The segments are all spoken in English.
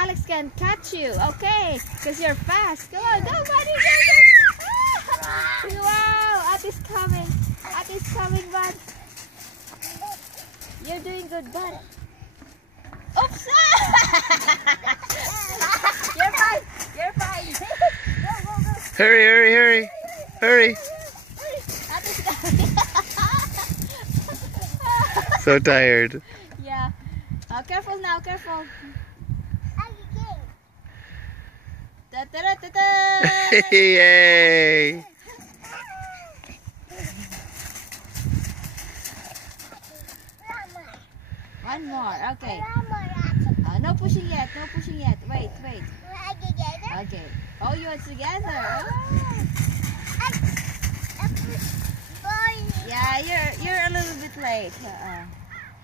Alex can catch you. Okay, because you're fast. Go on, go, buddy, go. Wow, Ati's coming. Ati's coming, bud. You're doing good, bud. Oops! You're fine. You're fine. Go, go, go. Hurry, hurry, hurry. Hurry. Ati's coming. So tired. Yeah. Careful now, careful. Da, da, da, da, da. Yay! One more, okay. No pushing yet, no pushing yet. Wait, wait. Okay. Oh, you're together. Oh. Yeah, you're a little bit late.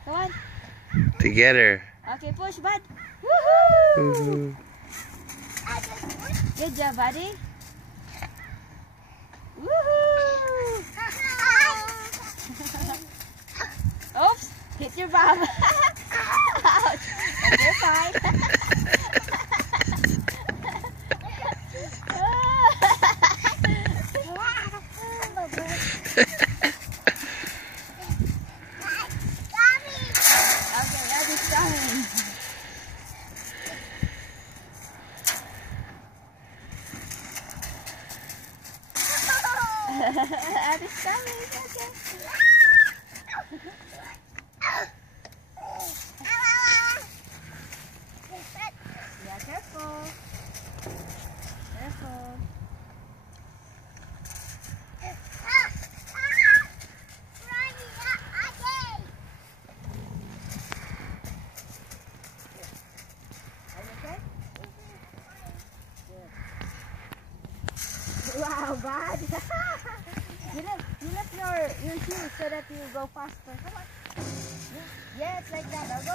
Come on. Together. Okay, push, bud. Woohoo! Woohoo. Good job, buddy. Woohoo! Oops, hit your bum. Ouch. Okay, you're fine. Okay, Abby's coming. Abby's coming. Okay. Yeah, careful. Careful. Wow, bad. You lift your shoes so that you go faster. Come on. Yes, like that. I'll go.